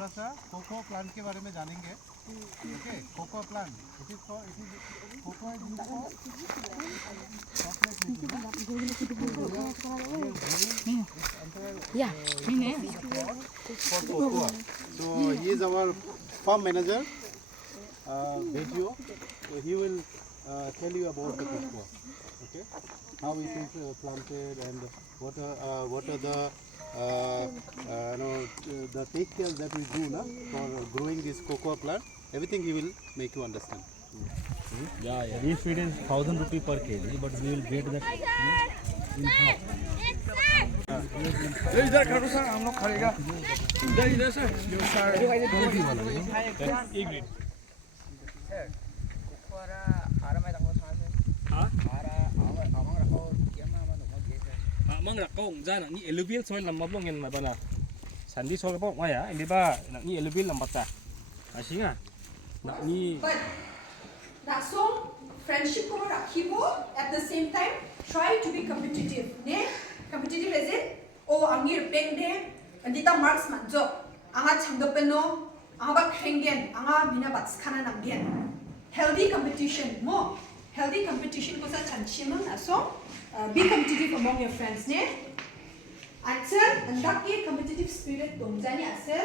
थोड़ा सा cocoa plant के बारे में जानेंगे। Okay, cocoa plant it is cocoa is Yeah. for cocoa. So he is our farm manager, Betio. So he will tell you about the cocoa. Okay, how it is planted and what are the the take care that we do na, for growing this cocoa plant. Everything he will make you understand. Yeah, yeah. This feed is 1,000 rupee per kg, but we will get that in half. इधर खड़ो sir, हम लोग खड़ेगा इधर sir एक minute mang rakong dyan ni alluvial soil lam mablong yan mabala sandy soil po maya hindi ba ni alluvial lam bata asinga ni so friendship ko rakhibo at the same time try to be competitive ne competitive as in angir peng de andita marks manjo anga changdopeno anga ba krengen anga bina batskana namgen healthy competition ko sa chanchimon aso be competitive among your friends ne achal andaki competitive spirit dongjani asel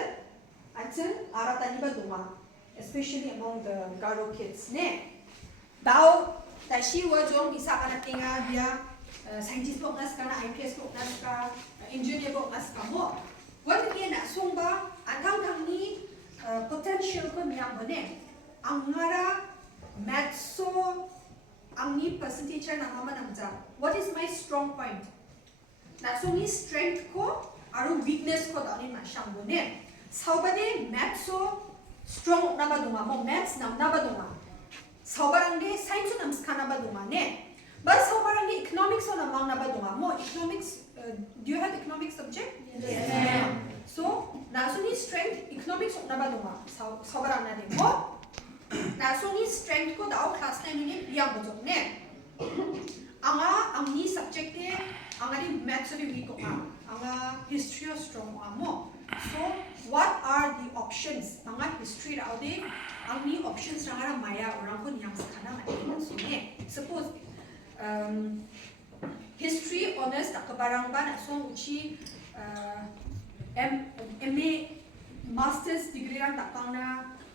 achal aratani ba donga especially among the Garo kids ne dao tashi wa jong isa kana tinga dia scientist ko nas kana IPS ko nas ka engineer ko nas ka mo what ke na songba angang kangni potential ko miyang bone angara maths so angni percentage na mama namja what is my strong point na so ni strength ko aru weakness ko dani ma shang bone saubade maths so strong na ba dunga mo maths na ba dunga saubarangge science nam skana ba dunga ne but saubarangge economics na mang na ba dunga mo economics do you have economics subject yes yeah. So na so ni strength economics na ba dunga saubarang na de mo na so ni strength ko dao class na ni biang bo ne anga angni subject e anga ni maths ri weak ko anga history strong mo so what are the options anga history ra de angni options ra maya orang ko nyam skana ma so ne suppose history honors takabarang ba na so uchi MA master's degree rang takang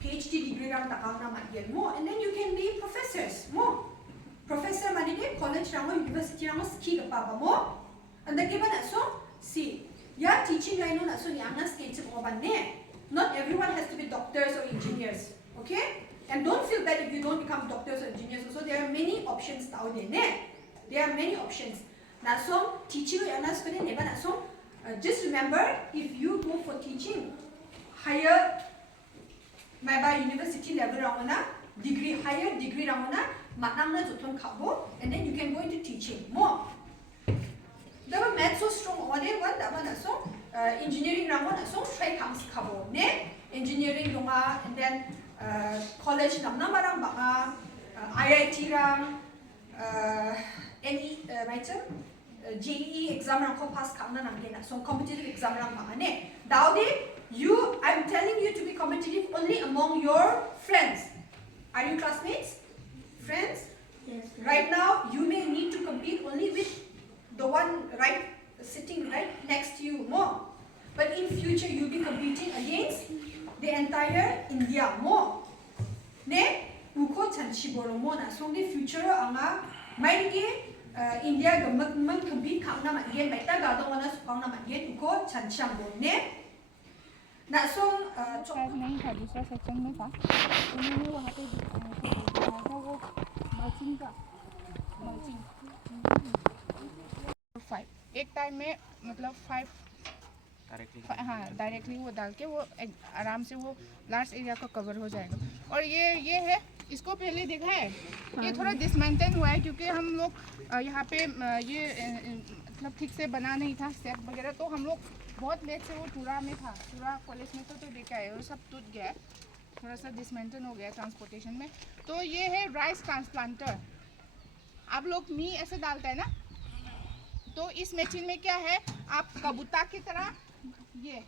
PhD degree rang takang ma mo and then you can be professors mo professor mani de college rang university rang ski ga pa ba mo and then given so see yeah, teaching line na so yang na stage mo ba ne not everyone has to be doctors or engineers okay and don't feel bad if you don't become doctors or engineers so there are many options out there ne there are many options na so teaching yang na so ne ba na so just remember if you go for teaching higher by university level rang na degree higher degree rang na matang na joton khabo and then you can go into teaching more the math so strong order one da na so engineering rang na so try comes khabo ne engineering donga and then college nam na barang ba IIT rang any right JEE exam rang ko pass karna nam na so competitive exam rang ba ne daude I'm telling you to be competitive only among your friends are you classmates friends yes right now you may need to compete only with the one right sitting right next to you more but in future you'll be competing against the entire India more ne uko chanchi boro mo na so the future anga mai ge India ga mag compete khang na ma gen mai ta ga dong na su khang na ma gen uko chancham bo ne ना सो शायद नहीं था दूसरा section में था उन्होंने वहाँ पे दिखाया था वो मल्चिंग का मल्चिंग 5 एक टाइम में मतलब 5 हाँ डायरेक्टली वो डाल के वो आराम से वो लार्ज एरिया का कवर हो जाएगा और ये है इसको पहले देखा है ये थोड़ा डिसमेंटल हुआ है क्योंकि हम लोग यहाँ पे ये मतलब ठीक से बना नहीं था स्टेप वगैरह तो हम लोग बहुत लेट से वो टूरा में था टूरा कॉलेज में तो देखा है वो सब टूट गया थोड़ा सा डिसमेंटल हो गया ट्रांसपोर्टेशन में तो ये है राइस ट्रांसप्लांटर आप लोग मी ऐसे डालते हैं ना तो इस मशीन में क्या है आप कबूतर की तरह ये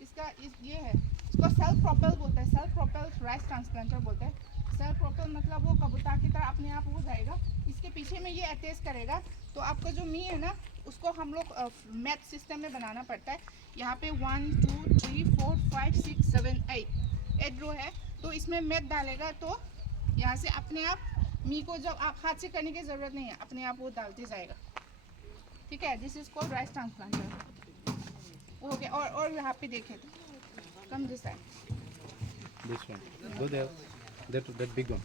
ये है, इसको सेल्फ प्रोपेल बोलते हैं, सेल्फ प्रोपेल राइस ट्रांसप्लांटर बोलते हैं। सेल्फ प्रोपेल मतलब वो कबूतर की तरह अपने आप हो जाएगा, इसके पीछे में ये अटैच करेगा। तो आपका जो मी है ना, उसको हम लोग मैथ सिस्टम में बनाना पड़ता है। यहाँ पे 1 2 3 4 5 6 7 8 रो है, तो इसमें मैथ डालेगा तो यहाँ से अपने आप मी को जब आप हाथ से करने की ज़रूरत नहीं है, अपने आप वो डालते जाएगा। ठीक है, this is called rice transplanter. हो गया। और यहाँ पे देखें तो कम दिस है, This one. Go there. That big one.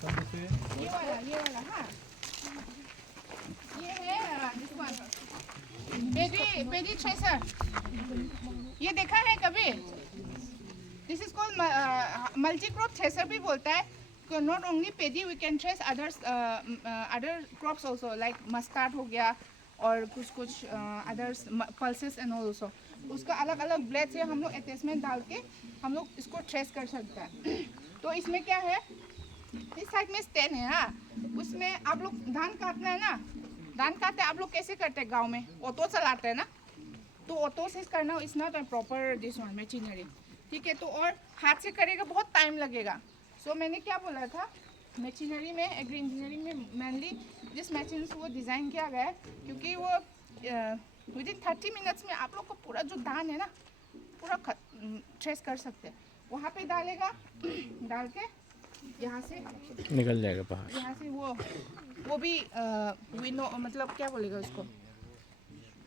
Come this way. ये वाला हाँ, ये है दिस वन, पेडी थ्रेशर। ये देखा है कभी? This is called multi crop thresher भी बोलता है। Not only paddy, we can thresh other crops also, like mustard हो गया और कुछ अदर्स पल्सेस एंड ऑल्सो। उसका अलग अलग ब्लेड से हम लोग अटैचमेंट डाल के हम लोग इसको थ्रेश कर सकते हैं। तो इसमें क्या है, इस साइड में स्टैंड है हाँ, उसमें आप लोग धान काटना है ना, धान काटते आप लोग कैसे करते हैं? गांव में ऑटो चलाते हैं ना, तो ऑटो से करना is not proper this one machinery. ठीक है, तो और हाथ से करेगा बहुत टाइम लगेगा। सो मैंने क्या बोला था, मशीनरी में एग्री इंजीनियरिंग में मेनली जिस मशीन को डिज़ाइन किया गया है, क्योंकि वो विदिन 30 मिनट्स में आप लोग को पूरा जो धान है ना पूरा थ्रेश कर सकते हैं। वहाँ पे डालेगा, डाल के यहाँ से निकल जाएगा बाहर। यहाँ से वो भी विनो मतलब क्या बोलेगा उसको,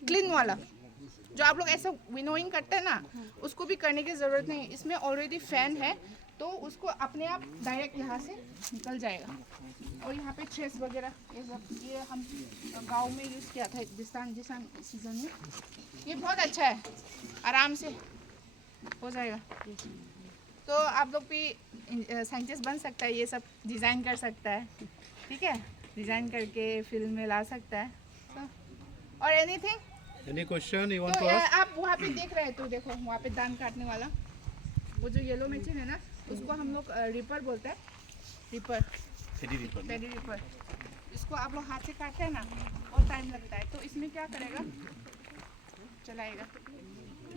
क्लीन वाला जो आप लोग ऐसा विनोइंग करते हैं ना, उसको भी करने की ज़रूरत नहीं। इसमें ऑलरेडी फैन है, तो उसको अपने आप डायरेक्ट यहाँ से निकल जाएगा। और यहाँ पे थ्रेश वगैरह ये सब, ये हम गांव में यूज़ किया था जिसान सीजन में। ये बहुत अच्छा है, आराम से हो जाएगा। तो आप लोग भी साइंटिस्ट बन सकता है, ये सब डिज़ाइन कर सकता है। ठीक है, डिज़ाइन करके फिल्म में ला सकता है। तो और anything, Any question you want तो to ask? आप वहाँ पे देख रहे हैं तो देखो वहाँ पे धान काटने वाला वो जो येलो मशीन है ना, उसको हम लोग रिपर बोलते हैं, रिपर, पेडी रिपर। इसको आप लोग हाथ से काटते हैं ना और टाइम लगता है, तो इसमें क्या करेगा, चलाएगा।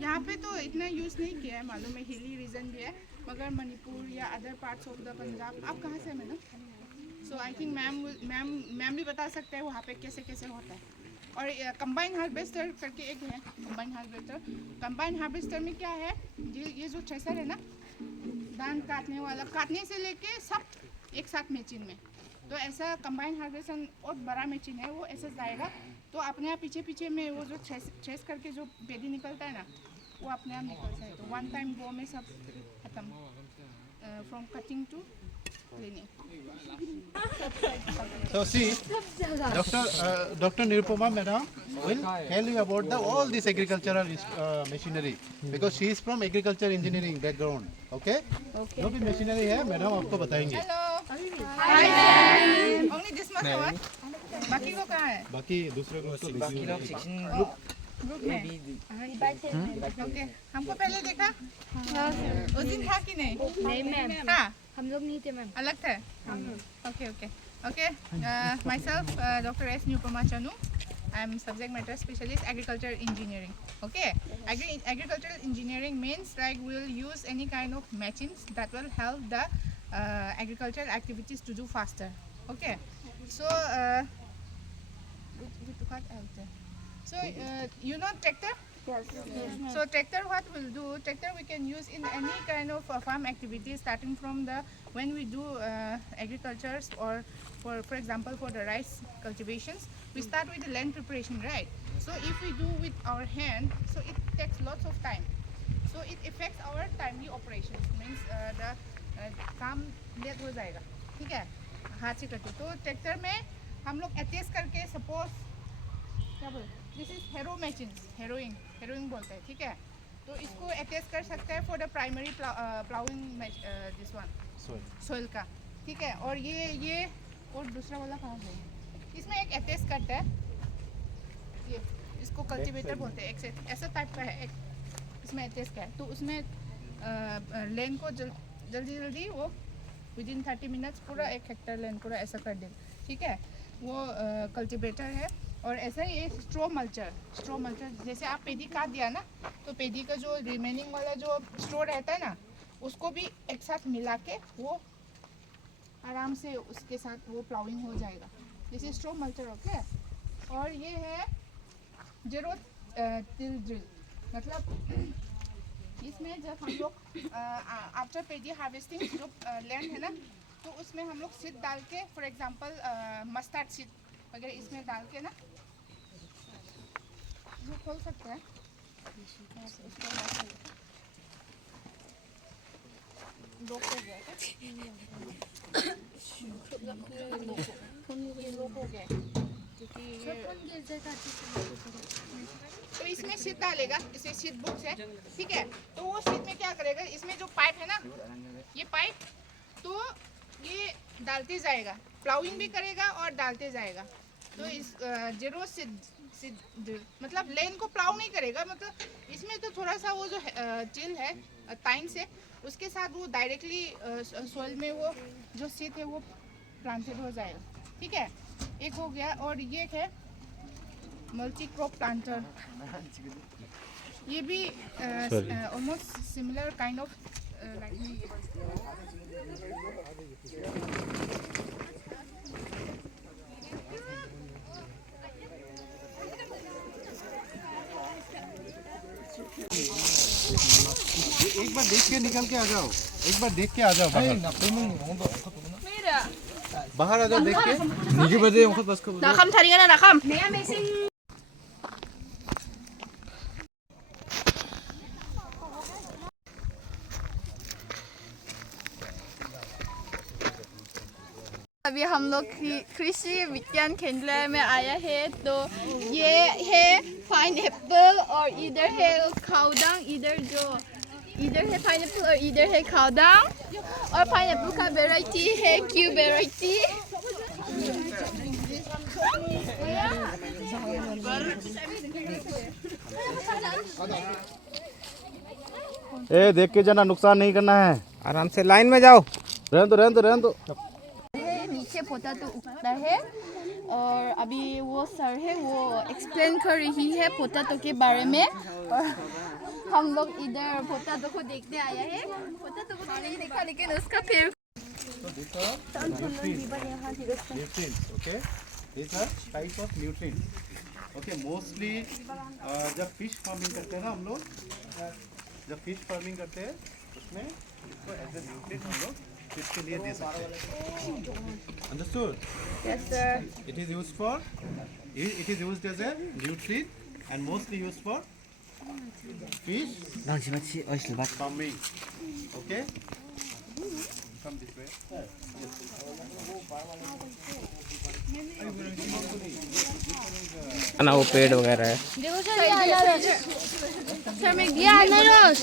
यहाँ पे तो इतना यूज़ नहीं किया है, मालूम है हिली रीजन भी है, मगर मणिपुर या other parts of the Punjab, आप कहाँ से हैं madam? So I think ma'am भी बता सकते हैं वहाँ पे कैसे कैसे होता है। और कंबाइन हार्वेस्टर करके एक है, कंबाइन हार्वेस्टर। कंबाइन हार्वेस्टर में क्या है, ये जो थ्रेशर है ना, धान काटने वाला, काटने से लेके सब एक साथ मशीन में। तो ऐसा कंबाइन हार्वेस्टर और बड़ा मशीन है, वो ऐसे जाएगा तो अपने आप पीछे पीछे में वो जो थ्रेश करके जो पेडी निकलता है ना, वो अपने आप निकलता है। तो वन टाइम गो में सब खत्म, from cutting to cleaning. So see, Dr. Nirupama madam will tell you about all this agricultural machinery because she is from agriculture engineering background. Okay? जो भी machinery है मैडम आपको बताएंगे। Hello. Hi. Only this much or what? बाकी को कहाँ है? बाकी दूसरे को तो बाकी लोग सेक्शन ग्रुप में। ओके, हमको पहले देखा? उस दिन था कि नहीं? नहीं मैम, हाँ, हम लोग नहीं थे मैम। अलग थे। Okay okay okay. Myself, Dr. S. Nirupama Chanu. I am subject matter specialist agricultural engineering. Okay, agricultural engineering means like we will use any kind of machines that will help the agricultural activities to do faster. Okay, so you know tractor? Yes. So tractor, what we'll do, tractor we can use in any kind of farm activity, starting from the when we do agriculture, or for example for the rice cultivations, we start with the land preparation, right? So if we do with our hand, so it takes lots of time, so it affects our timely operations, means the काम late हो जाएगा। ठीक है, हाथ से करते तो tractor में हम लोग अटैच करके, सपोज क्या बोले, दिस इज हेरो मशीन, हेरोइंग बोलते हैं। ठीक है, तो इसको अटैच कर सकते हैं for the primary ploughing this one soil का। ठीक है, और ये और दूसरा वाला कहाँ है, इसमें एक अटैच करता है, ये इसको कल्टीवेटर बोलते हैं, एक से ऐसा टाइप का है, एक इसमें अटैच का है। तो उसमें लैंड को जल्दी वो विदिन 30 मिनट्स पूरा 1 हेक्टेयर लैंड पूरा ऐसा कर देगा। ठीक है, वो कल्टीवेटर है। और ऐसा ही एक स्ट्रो मल्चर जैसे आप पेडी काट दिया ना, तो पेडी का जो रिमेनिंग वाला जो स्ट्रो रहता है ना, उसको भी एक साथ मिला के वो आराम से उसके साथ वो प्लाउइंग हो जाएगा। This is straw mulcher, okay. और ये है जीरो टिल ड्रिल, मतलब इसमें जब हम लोग आफ्टर पेडी हार्वेस्टिंग जो लैंड है ना, तो उसमें हम लोग सीड डाल के, फॉर एग्जांपल मस्टर्ड सीड वगैरह इसमें डाल के ना, वो खोल सकते हैं। लोग हो गया तो इसमें सीड डालेगा, इसमें सीड बुक्स है, ठीक है। तो वो सीड में क्या करेगा, इसमें जो पाइप है ना, ये पाइप, तो ये डालते जाएगा, प्लाउइंग भी करेगा और डालते जाएगा। तो इस जीरो सीड मतलब लेन को प्लाउ नहीं करेगा, मतलब इसमें तो थोड़ा सा वो जो चिल है टाइम से, उसके साथ वो डायरेक्टली सोइल में वो जो सीड है वो प्लांटेड हो जाएगा, ठीक है। एक हो गया। और ये है मल्टी क्रॉप प्लांटर, ये भी ऑलमोस्ट सिमिलर काइंड ऑफ एक बार देख के निकल के आ जाओ, एक बार देख के आ जाओ बाहर, बाहर आ जाओ देख के। nakam taringan na nakam. अभी हम लोग कृषि विज्ञान केंद्र में आया है, तो ये है पाइनएप्पल और इधर है खाउडांग, इधर है पाइनएप्पल और इधर है खाउडांग। और पाइनएप्पल का वैरायटी है क्यू वैरायटी। ए देख के जाना, नुकसान नहीं करना है, आराम से लाइन में जाओ। रहने दो। नीचे पोटैटो उगता है और अभी वो सर है वो एक्सप्लेन कर रही है पोटैटो के बारे में, और हम लोग इधर पोटैटो को देखने आया है। पोटैटो को नहीं देखा, लेकिन उसका पेड़ Okay, these are type of nutrients. Okay, mostly जब फिश फार्मिंग करते हैं ना हम लोग, जब फिश फार्मिंग करते हैं उसमें इसको एज ए न्यूट्रिएंट हम लोग फिश के लिए दे सकते हैं। Understood? Yes sir. It is used as a nutrient and mostly used for fish farming. Okay? Come this way. ना वो पेड़ वगैरह है। देखो सर, सर मैं गया अनारस,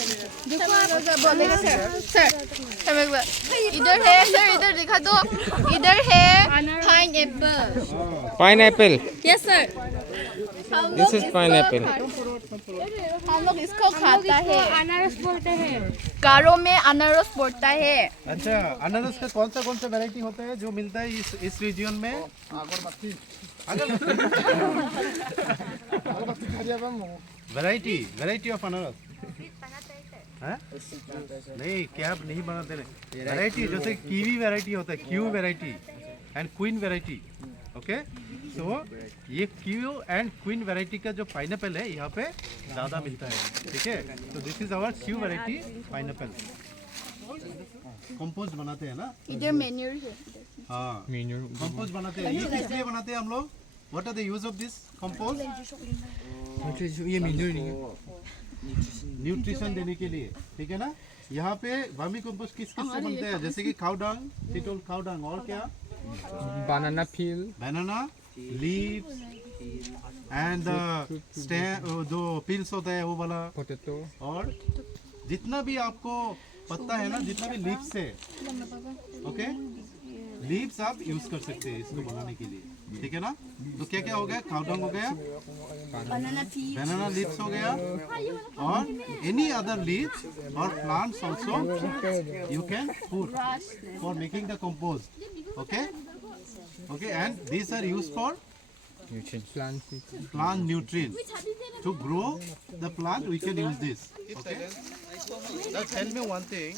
देखो आप बोलेगा सर मैं इधर है सर, इधर दिखा दो, इधर है pineapple. Yes sir, this is pineapple. हम लोग इसको खाता है, अनारस बोलते हैं, गारो में अनारस बोलता है। अच्छा, अनारस का कौन सा वैरायटी होता है जो मिलता है इस रीजन में? वैरायटी ऑफ अनारस है? नहीं, क्या नहीं बनाते हैं वैरायटी, जैसे कीवी वैरायटी होता है, Q variety and queen variety. Okay, so ये क्यू एंड क्वीन वैरायटी का जो पाइनएप्पल है यहाँ पे ज़्यादा मिलता है, ठीक है। तो this is our Kew variety pineapple. Compost बनाते हैं ना इधर मेन्यू है। हाँ, कंपोस्ट बनाते हैं। ये किस लिए बनाते हैं हम लोग? What are the use of this compost? ये न्यूट्रिशन देने के लिए, ठीक है ना। यहाँ पे वर्मी कंपोस्ट किस से बनते हैं? जैसे कि cow dung, Pitol cow dung, और क्या? बनाना पील, बनाना लीव्स एंड जो पील्स होता है वो वाला, पोटैटो, और जितना भी आपको पत्ता है ना, जितना भी लीव्स है, ओके, लीव्स आप यूज कर सकते हैं इसको बनाने के लिए, ठीक है ना। तो क्या क्या हो गया? काउ डंग हो गया, बनाना लीव्स हो गया, और एनी अदर लीव्स और plants also you can put for making the compost. Okay, and these are used for plant nutrients. To grow the plant, we can use this. Okay? Now tell me one thing.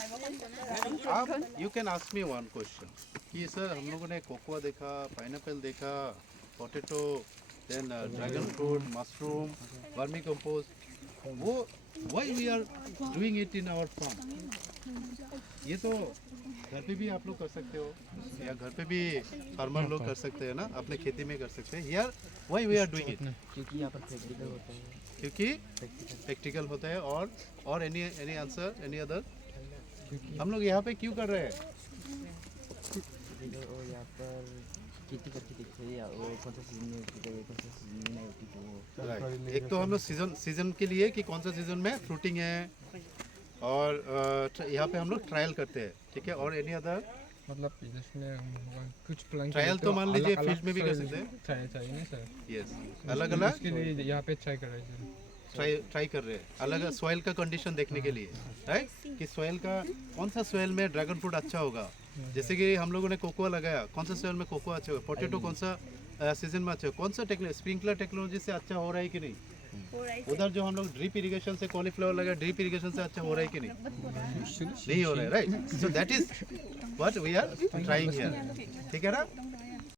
You can ask me one question. कि sir हम लोगों ने cocoa देखा, pineapple देखा, potato, then dragon fruit, mushroom, vermicompost. वो why we are doing it in our farm? ये तो घर पे भी आप लोग कर सकते हो या घर पे भी फार्मर लोग कर सकते हैं ना, अपने खेती में कर सकते हैं. Here why we are doing it? क्योंकि यहाँ पर प्रैक्टिकल होता है. क्योंकि प्रैक्टिकल होता है और any answer any other? हम लोग यहाँ पे क्यों कर रहे हैं? और यहाँ पर खेती करके देखते हैं वो कौन सा सीजन में होती है, कौन सा सीजन में नहीं होती. तो Right. एक तो हम लोग सीजन के लिए कि कौन सा सीजन में फ्रूटिंग है और यहाँ पे हम लोग ट्रायल करते हैं. ठीक है. और एनी अदर मतलब जिसमें कुछ प्लान ट्रायल तो मान लीजिए फील्ड में भी कर सकते हैं. चाहिए ना सर. यस. अलग अलग इसके लिए यहाँ पे ट्राई कर रहे हैं. ट्राई कर रहे हैं अलग सॉइल का कंडीशन देखने के लिए. राइट. कि सॉइल का कौन सा सॉइल में ड्रैगन फ्रूट अच्छा होगा. जैसे कि हम लोगों ने कोकोआ लगाया, कौन सा सॉइल में कोकोआ अच्छा होगा. पोटैटो कौन सा सीजन में अच्छा, कौन सा स्प्रिंकलर टेक्नोलॉजी से अच्छा हो रहा है कि नहीं. उधर जो हम लोग ड्रिप इरिगेशन से कॉलीफ्लावर लगा, ड्रिप इरिगेशन से अच्छा हो रहा है कि नहीं हो रहा है. Right. So that is what we are trying here. ठीक है ना.